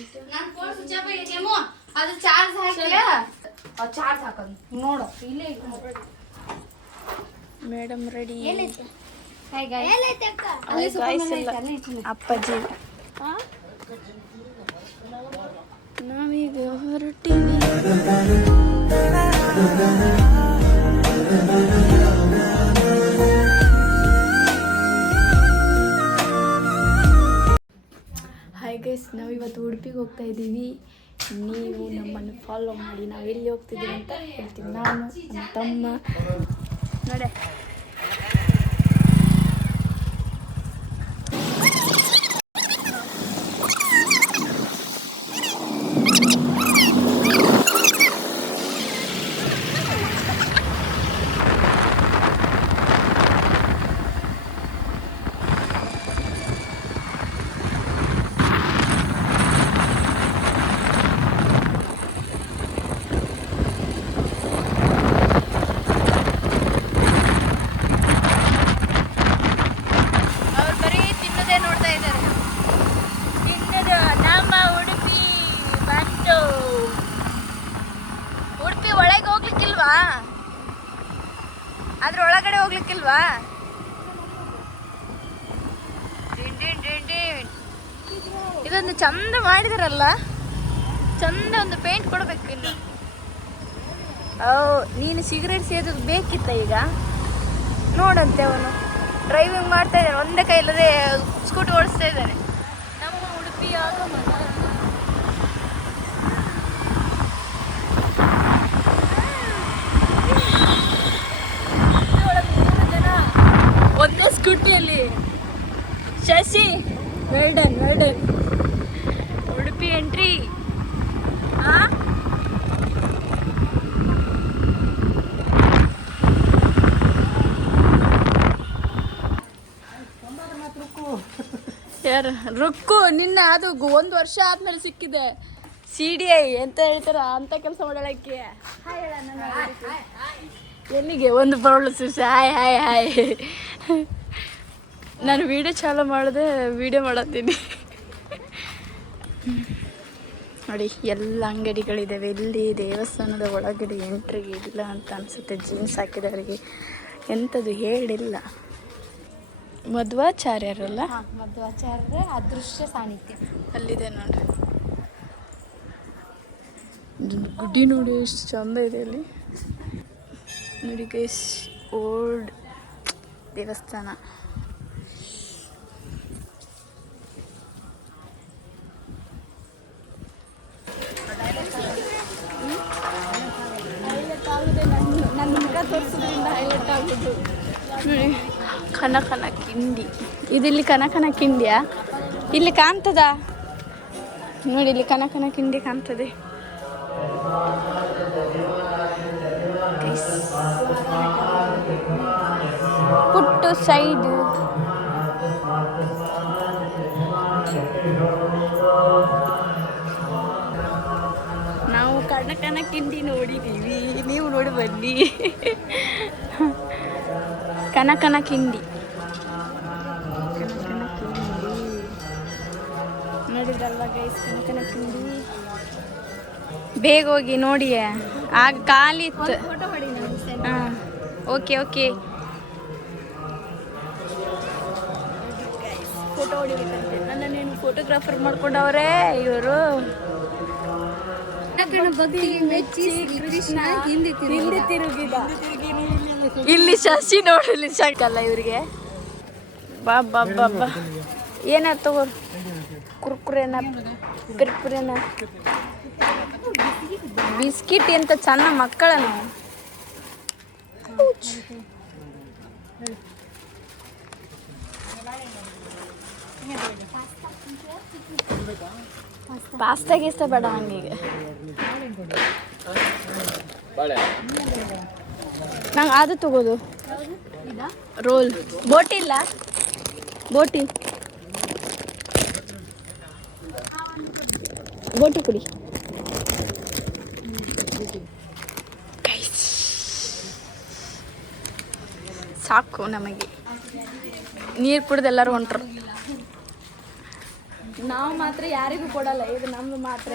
ನನ್ನ phone switch off ಆಗೈತೇಮೋ ಅದು charge ಹಾಕಿಲ್ಲ ಚಾರ್ಜ್ ಹಾಕೋದು ನೋಡು ಇಲ್ಲೇ ಮೇಡಮ್ ರೆಡಿ ಹಾಯ್ ಗಾಯ್ಸ್ ಅಪ್ಪಾಜಿ ನಾವೀಗ ಹೊರಟಿವಿ. ಹಾಯ್ ಗೈಸ್, ನಾವಿವತ್ತು ಉಡುಪಿಗೆ ಹೋಗ್ತಾ ಇದ್ದೀವಿ. ನೀವು ನಮ್ಮನ್ನು ಫಾಲೋ ಮಾಡಿ. ನಾವು ಎಲ್ಲಿ ಹೋಗ್ತಿದ್ದೀವಿ ಅಂತ ಹೇಳ್ತೀವಿ. ನಾನು ನನ್ನ ತಮ್ಮ ನೋಡೆ ಅದ್ರ ಒಳಗಡೆ ಹೋಗ್ಲಿಕ್ಕಿಲ್ವಾ? ಇದೊಂದು ಚಂದ ಮಾಡಿದಾರಲ್ಲ, ಚಂದ ಒಂದು ಪೇಂಟ್ ಕೊಡ್ಬೇಕು ಇನ್ನು. ನೀನು ಸಿಗರೇಟ್ ಸೇದೋದು ಬೇಕಿತ್ತ ಈಗ? ನೋಡಂತೆ ಅವನು ಡ್ರೈವಿಂಗ್ ಮಾಡ್ತಾ ಇದ್ದಾನೆ, ಒಂದೇ ಕೈಲದೆ ಸ್ಕೂಟಿ ಓಡಿಸ್ತಾ ಇದ್ದಾನೆ. ನಮ್ಮ ಉಡುಪಿ ಆಗಮನ. ಒಂದೇ ಸ್ಕೂಟಿಯಲ್ಲಿ ಶಶಿ ವೆಲ್ಡನ್ ಉಡುಪಿ ಎಂಟ್ರಿ. ಯಾರು ರುಕ್ಕು? ನಿನ್ನ ಅದು 1 ವರ್ಷ ಆದ್ಮೇಲೆ ಸಿಕ್ಕಿದೆ. CDI ಎಂತ ಹೇಳ್ತಾರ ಅಂತ ಕೆಲಸ ಮಾಡಲಕ್ಕೆ. ಎಲ್ಲಿಗೆ ಒಂದು ಪ್ರಾಬ್ಲಮ್ ಸುಶಿ. ಹಾಯ್ ನಾನು ವಿಡಿಯೋ ಚಾಲು ಮಾಡಿದೆ, ವಿಡಿಯೋ ಮಾಡತ್ತೀನಿ ನೋಡಿ. ಎಲ್ಲ ಅಂಗಡಿಗಳಿದ್ದಾವೆ ಇಲ್ಲಿ. ದೇವಸ್ಥಾನದ ಒಳಗಡೆ ಎಂಟ್ರಿಗೆ ಇಲ್ಲ ಅಂತ ಅನಿಸುತ್ತೆ. ಜೀನ್ಸ್ ಹಾಕಿದವರಿಗೆ ಎಂಥದ್ದು ಹೇಳಿಲ್ಲ. ಮಧ್ವಾಚಾರ್ಯರಲ್ಲ? ಮಧ್ವಾಚಾರ್ಯರ ಅದೃಶ್ಯ ಸಾನ್ನಿಧ್ಯ ಅಲ್ಲಿದೆ ನೋಡಿ. ಗುಡಿ ನೋಡಿ ಎಷ್ಟು ಚಂದ ಇದೆ ಅಲ್ಲಿ ನೋಡಿ ಗೈಸ್. ಓಲ್ಡ್ ದೇವಸ್ಥಾನ. ನನ್ನ ಮುಖ ತೋರಿಸೋದ್ರಿಂದ ಹೈಲೈಟ್ ಆಗೋದು ನೋಡಿ. ಕನಕನ ಕಿಂಡಿ. ಇದಿಲ್ಲಿ ಕನಕನ ಕಿಂಡಿಯಾ? ಇಲ್ಲಿ ಕಾಣ್ತದ ನೋಡಿ, ಇಲ್ಲಿ ಕನಕನ ಕಿಂಡಿ ಕಾಣ್ತದೆ. ಪುಟ್ಟು ಸೈಡ್ ನಾವು ಕನಕನ ಕಿಂಡಿ ನೋಡಿದ್ದೀವಿ, ನೀವು ನೋಡಿ ಬನ್ನಿ. ಕನಕನ ಕಿಂಡಿ ನೋಡಿದ್ರಲ್ವಾ ಗೈಸ್? ಕನಕನ ಕಿಂಡಿ ಬೇಗ ಹೋಗಿ ನೋಡಿ, ಆಗ ಖಾಲಿತ್ತು. ಹಾಂ ಓಕೆ ಫೋಟೋ ಹೊಡಿಬೇಕಂತೆ. ನನ್ನನ್ನೇನು ಫೋಟೋಗ್ರಾಫರ್ ಮಾಡ್ಕೊಂಡವ್ರೆ ಇವರು. ಹಿಂದೆ ತಿರುಗಿದ ಇಲ್ಲಿ ಶಶಿ ನೋಡಲಿ ಸಾಕಲ್ಲ ಇವರಿಗೆ. ಬಾ ಏನಾರ ತಗೋರು, ಕುರ್ಕುರೆನ ಪಿರ್ಪುರೆನ ಬಿಸ್ಕಿಟ್ ಎಂತ ಚೆನ್ನ ಮಕ್ಕಳ. ನಾವು ಪಾಸ್ತಾ ಗೀಸ್ತಾ ಬೇಡ ನಂಗೀಗ. ನಂಗೆ ಅದು ತಗೋದು ರೋಲ್. ಬೋಟಿಲ್ಲ, ಬೋಟು ಕುಡಿ. ಸಾಕು ನಮಗೆ. ನೀರು ಕುಡ್ದು ಎಲ್ಲರೂ ಹೊಂಟ್ರು. ನಾವು ಮಾತ್ರ ಯಾರಿಗೂ ಕೊಡಲ್ಲ, ಇದು ನಮ್ದು ಮಾತ್ರ.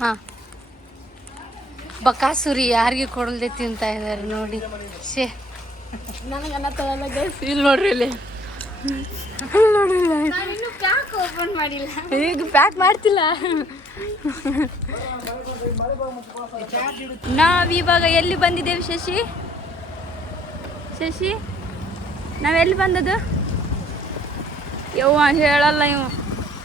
ಹಾಂ, ಬಕಾಸುರಿ ಯಾರಿಗೆ ಕೊಡಲ್ದೆ ತಿಂತಾ ಇದ್ದಾರೆ ನೋಡಿ. ಶೇ ನನಗೆ ಅನ್ನ ತಗೊಳ್ಳ ಗೈಸ್. ಇಲ್ಲಿ ನೋಡ್ರಿ, ಇಲ್ಲಿ ನೋಡ್ರಿ, ಇನ್ನು ಪ್ಯಾಕ್ ಓಪನ್ ಮಾಡಿಲ್ಲ. ಈಗ ಪ್ಯಾಕ್ ಮಾಡ್ತಿಲ್ಲ. ನಾವಿವಾಗ ಎಲ್ಲಿ ಬಂದಿದ್ದೇವೆ ಶಶಿ? ಶಶಿ, ನಾವೆಲ್ಲಿ ಬಂದದ್ದು? ಯವ್ವ ಹೇಳಲ್ಲ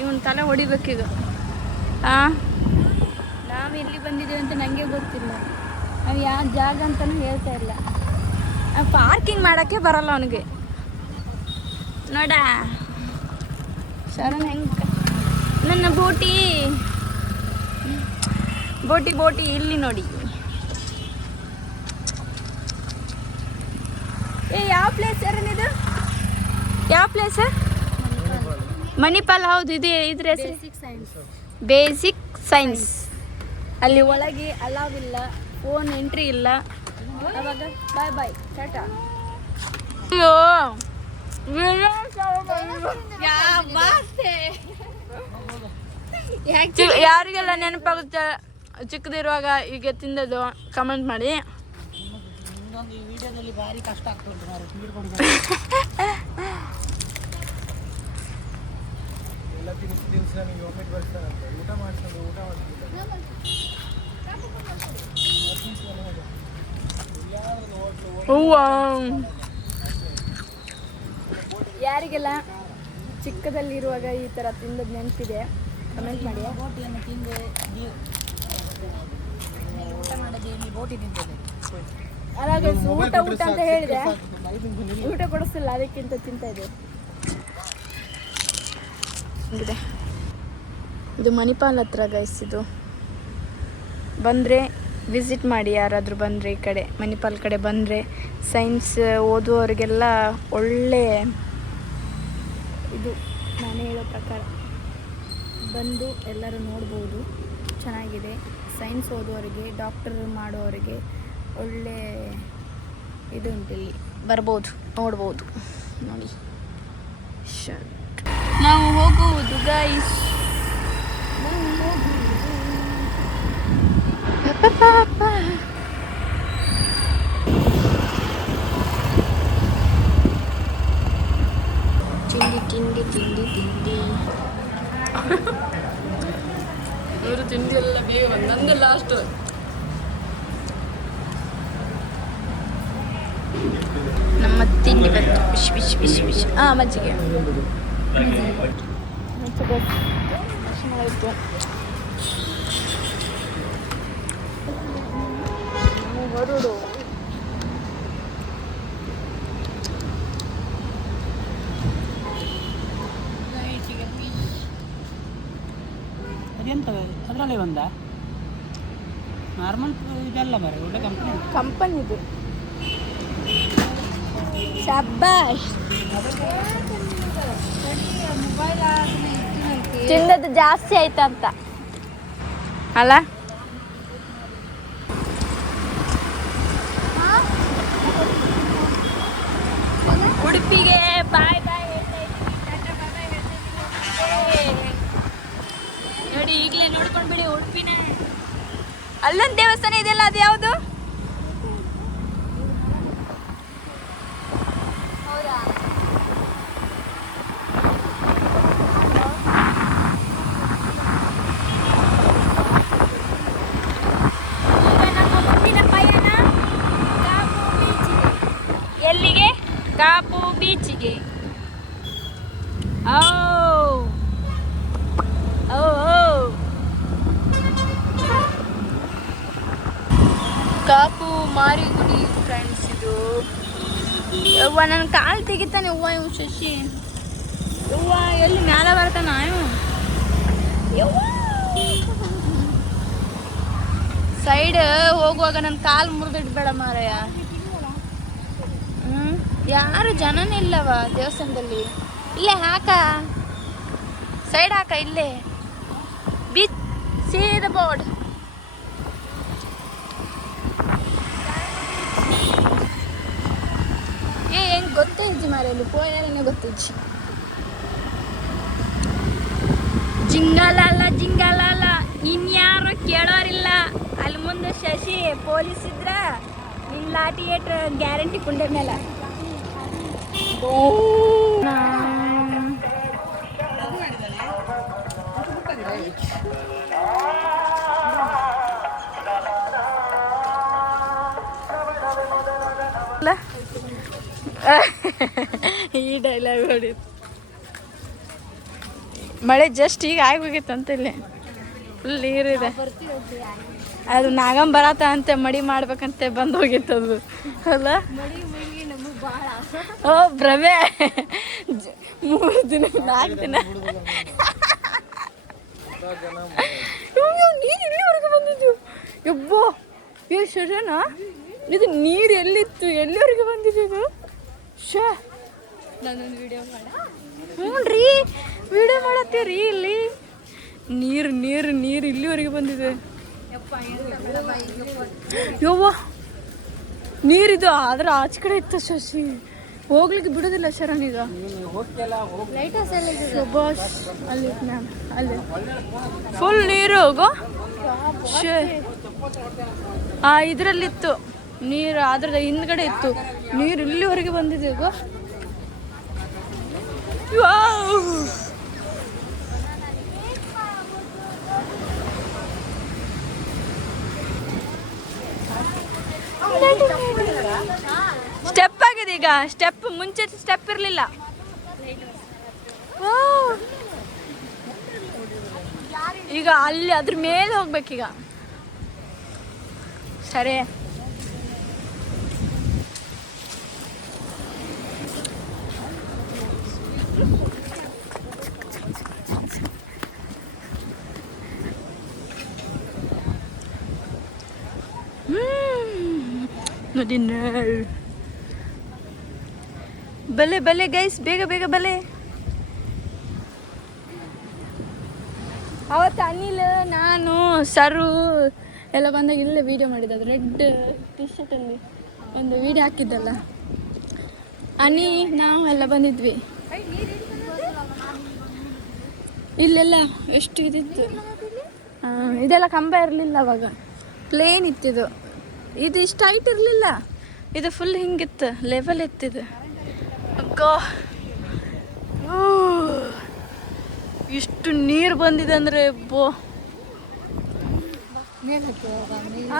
ಇವನ್ ತಲೆ ಹೊಡಿಬೇಕೀಗ. ಹಾಂ, ನಾವು ಎಲ್ಲಿ ಬಂದಿದ್ದೇವೆ ಅಂತ ನನಗೆ ಗೊತ್ತಿಲ್ಲ. ನಾವು ಯಾವ ಜಾಗ ಅಂತಲೂ ಹೇಳ್ತಾ ಇಲ್ಲ. ಪಾರ್ಕಿಂಗ್ ಮಾಡೋಕ್ಕೆ ಬರಲ್ಲ ಅವನಿಗೆ. ನೋಡ ಶರಣ್ ಹೆಂಗೆ ನನ್ನ ಬೋಟಿ ಬೋಟಿ ಬೋಟಿ ಇಲ್ಲಿ ನೋಡಿ. ಯಾವ ಪ್ಲೇಸ್ ಶರಣ್ ಇದು? ಯಾವ ಪ್ಲೇಸ್? ಮಣಿಪಾಲ್. ಹೌದು, ಇದ್ರ ಹೆಸರು ಬೇಸಿಕ್ ಸೈನ್ಸ್. ಅಲ್ಲಿ ಒಳಗೆ ಅಲಾವ್ ಇಲ್ಲ, ಫೋನ್ ಎಂಟ್ರಿ ಇಲ್ಲ. ಅವಾಗ ಬಾಯ್ ಬಾಯ್ ಟಾಟಾ. ಅಯ್ಯೋ ಯಾರಿಗೆಲ್ಲ ನೆನಪಾಗುತ್ತೆ ಚಿಕ್ಕದಿರುವಾಗ ಈಗ ತಿಂದದ್ದು ಕಮೆಂಟ್ ಮಾಡಿ. ಭಾರಿ ಕಷ್ಟ ಆಗ್ತುಂಟು. ಯಾರಿಗೆಲ್ಲ ಚಿಕ್ಕದಲ್ಲಿರುವಾಗ ಈ ಥರ ತಿಂದದ್ದು ನೆನಪಿದೆ ಕಮೆಂಟ್ ಮಾಡಿ. ಬೋಟಿಯನ್ನು ತಿಂದು ಊಟ ಮಾಡೋದು ಏನು ಬೋಟಿ ತಿಂತದೆ. ಅವಾಗ ಊಟ ಊಟ ಅಂತ ಹೇಳಿದೆ, ಊಟ ಕೊಡಿಸ್ತಿಲ್ಲ, ಅದಕ್ಕಿಂತ ತಿಂತಾ ಇದೆ. ಇದು ಮಣಿಪಾಲ್ ಹತ್ರ ಗೈಸ್. ಇದು ಬಂದರೆ ವಿಸಿಟ್ ಮಾಡಿ, ಯಾರಾದರೂ ಬಂದರೆ ಈ ಕಡೆ ಮಣಿಪಾಲ್ ಕಡೆ ಬಂದರೆ. ಸೈನ್ಸ್ ಓದುವವರಿಗೆಲ್ಲ ಒಳ್ಳೆ ಇದು, ನಾನು ಹೇಳೋ ಪ್ರಕಾರ ಬಂದು ಎಲ್ಲರೂ ನೋಡ್ಬೋದು. ಚೆನ್ನಾಗಿದೆ. ಸೈನ್ಸ್ ಓದುವವರಿಗೆ, ಡಾಕ್ಟರ್ ಮಾಡೋವರಿಗೆ ಒಳ್ಳೆ ಇದು ಉಂಟು. ಇಲ್ಲಿ ಬರ್ಬೋದು, ನೋಡ್ಬೋದು ನೋಡಿ. ನಾವು ಹೋಗುವುದು ಗೈಸ್, ತಿಂಡಿ ತಿಂಡಿ ತಿಂಡಿ ತಿಂಡಿ. ಇವರು ತಿಂಡಿ ಎಲ್ಲ ಬೇಗ ಬಂದೆ ಲಾಸ್ಟ್. ನಮ್ಮ ತಿಂಡಿ ಬಂತು. ಬಿಶ್ ಬಿಶ್ ಬಿಶ್ ಬಿಶ್. ಮಜ್ಜಿಗೆ ಆಯಿತು. ಹೊರಡು. ಅದೆಂತವೆ ಅದರಲ್ಲೇ ಬಂದ ನಾರ್ಮಲ್ ಇದೆಲ್ಲ ಬರ ಒಳ್ಳೆ ಕಂಪನಿದು. ಶಬ್ಬಾಷ್. ತಿಂದದ್ದು ಜಾಸ್ತಿ ಆಯ್ತಂತ ಅಲ್ಲ? ಉಡುಪಿಗೆ ಬಾಯ್ ಬಾಯ್ ನೋಡಿ. ಈಗಲೇ ನೋಡ್ಕೊಂಡು ಬಿಡಿ ಉಡುಪಿನ. ಅಲ್ಲೊಂದು ದೇವಸ್ಥಾನ ಇದೆಯಲ್ಲ, ಅದು ಯಾವುದು? ಎಲ್ಲಿಗೆ? ಕಾಪು ಬೀಚಿಗೆ. ಕಾಪು ಮಾರಿಗುಡಿ ಫ್ರೆಂಡ್ಸ್. ಇದು ಯವ್ವ ನನ್ನ ಕಾಲು ತೆಗಿತಾನೆ. ಹೂವ ಇವು ಶಶಿ, ಹೂವ ಎಲ್ಲಿ ಮ್ಯಾಲೆ ಬರ್ತಾನ ಇವು. ಯವ್ವ ಸೈಡ್ ಹೋಗುವಾಗ ನನ್ನ ಕಾಲು ಮುರಿದಿಡ್ಬೇಡ ಮಾರಯ್ಯ. ಯಾರು ಜನನೇ ಇಲ್ಲವ ದೇವಸ್ಥಾನದಲ್ಲಿ. ಇಲ್ಲೇ ಹಾಕ, ಸೈಡ್ ಹಾಕ, ಇಲ್ಲೇ ಬೀಚ್. C the board. ಏ ಹೆಂಗೆ ಗೊತ್ತೈತಿ ಮಾರಲ್ಲಿ ಪೋಯನೇ ಗೊತ್ತೈತಿ. ಜಿಂಗಲಾಲ ಜಿಂಗಲಾಲ ಇನ್ಯಾರು ಕೇಳೋರಿಲ್ಲ. ಅಲ್ಲಿ ಮುಂದೆ ಶಶಿ ಪೊಲೀಸ್ ಇದ್ರ ನಿನ್ನ ಲಾಟಿ ಏಟ್ ಗ್ಯಾರಂಟಿ ಕುಂಡೆ ಮೇಲೆ. ಈ ಡೈಲಾಗ್ ಹೊಡಿ. ಮಳೆ ಜಸ್ಟ್ ಈಗ ಆಗೋಗಿತ್ತಂತ ಇಲ್ಲಿ ಫುಲ್ ನೀರಿದೆ. ಅದು ನಾಗಂ ಬರತ್ತ ಅಂತೆ ಮಡಿ ಮಾಡ್ಬೇಕಂತೆ ಬಂದು ಹೋಗಿತ್ತದು ಅಲ್ಲ. ಓ ಭ್ರಮೆ 3 ದಿನ 4 ದಿನ ನೀರು ಇಲ್ಲಿವರೆಗೆ ಬಂದಿದ್ದು. ಯಬ್ಬೋ ಏ ಶರಣ, ಇದು ನೀರು ಎಲ್ಲಿತ್ತು ಎಲ್ಲಿವರೆಗೆ ಬಂದಿದ್ದು ಇದು? ಶೇ ನಾನೊಂದು ವಿಡಿಯೋ ಹ್ಞೂ ರೀ ವಿಡಿಯೋ ಮಾಡತ್ತೀರಿ. ಇಲ್ಲಿ ನೀರು ನೀರು ನೀರು ಇಲ್ಲಿವರೆಗೆ ಬಂದಿದೆ. ಯವ್ವ ನೀರಿದು ಆದ್ರೆ ಆಚೆ ಕಡೆ ಇತ್ತು ಶಶಿ, ಹೋಗ್ಲಿಕ್ಕೆ ಬಿಡೋದಿಲ್ಲ ಶರಣ್. ಈಗ ಸುಭಾಷ್ ಅಲ್ಲಿ ಮ್ಯಾಮ್ ಅಲ್ಲಿ ಫುಲ್ ನೀರು ಹೋಗೋ. ಶೇ ಇದರಲ್ಲಿತ್ತು ನೀರು, ಅದ್ರದ ಹಿಂದ್ಗಡೆ ಇತ್ತು ನೀರು, ಇಲ್ಲಿವರೆಗೆ ಬಂದಿದೆ ಈಗ. ಸ್ಟೆಪ್ ಆಗಿದೆ ಈಗ. ಸ್ಟೆಪ್ ಮುಂಚೆ ಸ್ಟೆಪ್ ಇರಲಿಲ್ಲ. ಈಗ ಅಲ್ಲಿ ಅದ್ರ ಮೇಲೆ ಹೋಗ್ಬೇಕೀಗ. ಸರಿ ನೋಡಿ ಬಲೆ ಬಲೆ ಗೈಸ್, ಬೇಗ ಬೇಗ ಬಲೆ. ಅವತ್ತು ಅನಿಲ್ ನಾನು ಸರು ಎಲ್ಲ ಬಂದಾಗ ಇಲ್ಲೇ ವೀಡಿಯೋ ಮಾಡಿದ್ದು. ಅದು ರೆಡ್ ಟಿ ಶರ್ಟಲ್ಲಿ ಒಂದು ವೀಡಿಯೋ ಹಾಕಿದ್ದಲ್ಲ, ಅನಿ ನಾವು ಎಲ್ಲ ಬಂದಿದ್ವಿ. ಇಲ್ಲೆಲ್ಲ ಎಷ್ಟು ಇದಿತ್ತು. ಇದೆಲ್ಲ ಕಂಬ ಇರಲಿಲ್ಲ ಅವಾಗ, ಪ್ಲೇನ್ ಇತ್ತಿದು. ಇದು ಇಷ್ಟು ಹೈಟ್ ಇರಲಿಲ್ಲ, ಇದು ಫುಲ್ ಹಿಂಗಿತ್ತು, ಲೆವೆಲ್ ಇತ್ತಿದು. ಅಕ್ಕೋ ಇಷ್ಟು ನೀರು ಬಂದಿದೆ ಅಂದರೆ ಬೋ.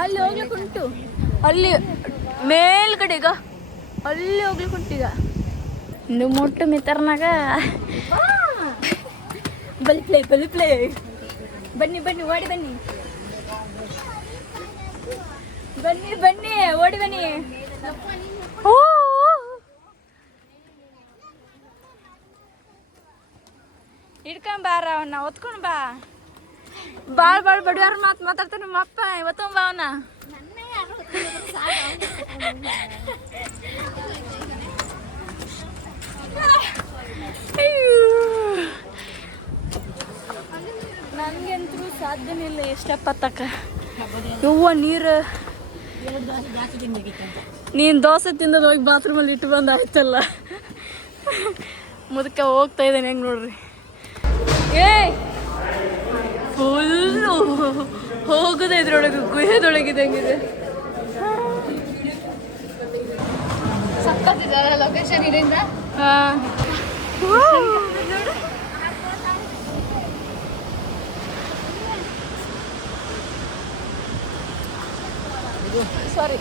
ಅಲ್ಲಿ ಹೋಗ್ಲಿಕ್ಕೆ ಉಂಟು, ಅಲ್ಲಿ ಮೇಲ್ಗಡೆ ಈಗ ಅಲ್ಲಿ ಹೋಗ್ಲಿಕ್ಕೆ ಉಂಟೀಗ. ನೀವು ಮುಟ್ಟು ಮಿತರ್ನಾಗ ಬಲಿ ಪ್ಲೇ ಬಲಿ ಪ್ಲೇ. ಬನ್ನಿ ಬನ್ನಿ ಓಡಿ ಬನ್ನಿ, ಬನ್ನಿ ಬನ್ನಿ ಓಡಿ ಬನ್ನಿ. ಓ ಹಿಡ್ಕೊಂಡ್ ಬಾರ ಅವನ್ನ, ಒತ್ಕೊಂಡ್ ಬಾ. ಬಾಳ್ ಬಾಳ್ ಬಡಿಯಾರ ಮಾತಾಡ್ತಾನೆ ನಿಮ್ಮ ಅಪ್ಪ. ಇವತ್ತೊಂಬ ಅವನ ನನಗಂತೂ ಸಾಧ್ಯನೇ ಇಲ್ಲ ಎಷ್ಟಪ್ಪ ತಕ್ಕ. ಯವ್ವ ನೀರು, ನೀನು ದೋಸೆ ತಿಂದದ ಹೋಗಿ ಬಾತ್ರೂಮಲ್ಲಿ ಇಟ್ಟು ಬಂದು ಆಯ್ತಲ್ಲ. ಮುದಕ ಹೋಗ್ತಾ ಇದ್ದೇನೆ ಹೆಂಗೆ ನೋಡ್ರಿ. ಏ ಫುಲ್ಲು ಹೋಗೋದ ಇದ್ರೊಳಗೆ, ಗುಹೆದೊಳಗಿದೆ ಹೆಂಗಿದೆ. ಸಕ್ಕತ್ತಿದೆ ಲೊಕೇಶನ್ ಇದರಿಂದ. ಸಾರಿ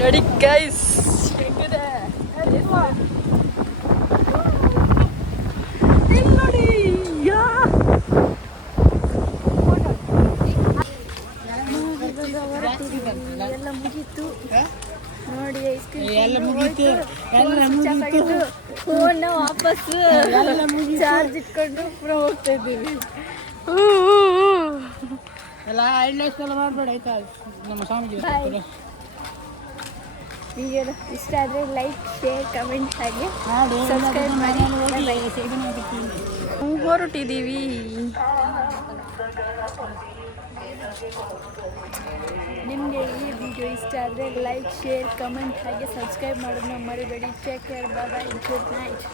ನೋಡಿ ಗೈಸ್ ಹೆಂಗಿದೆ ನೋಡಿ. ಎಲ್ಲ ಮುಗೀತು ನೋಡಿ, ಐಸ್ ಕ್ರೀಮ್ ಫೋನ್ ವಾಪಸ್ ಚಾರ್ಜ್ ಇಟ್ಕೊಂಡು ಪುರ ಹೋಗ್ತಾ ಇದ್ದೀವಿ. ಎಲ್ಲ ಮಾಡ್ಬೇಡ ಆಯ್ತಾ ನಮ್ಮ ಸ್ವಾಮಿಗೆ. ವಿಡಿಯೋ ಇಷ್ಟ ಆದರೆ ಲೈಕ್ ಶೇರ್ ಕಮೆಂಟ್ ಹಾಗೆ ಮಾಡಿ ಸಬ್ಸ್ಕ್ರೈಬ್ ಮಾಡಿ ಹೊರಟಿದ್ದೀವಿ. ನಿಮಗೆ ಈ ವಿಡಿಯೋ ಇಷ್ಟ ಆದರೆ ಲೈಕ್ ಶೇರ್ ಕಮೆಂಟ್ ಹಾಗೆ ಸಬ್ಸ್ಕ್ರೈಬ್ ಮಾಡೋದನ್ನ ಮರಿಬೇಡಿ. ಟೇಕ್ ಕೇರ್, ಬಾಯ್, ಗುಡ್ ನೈಟ್.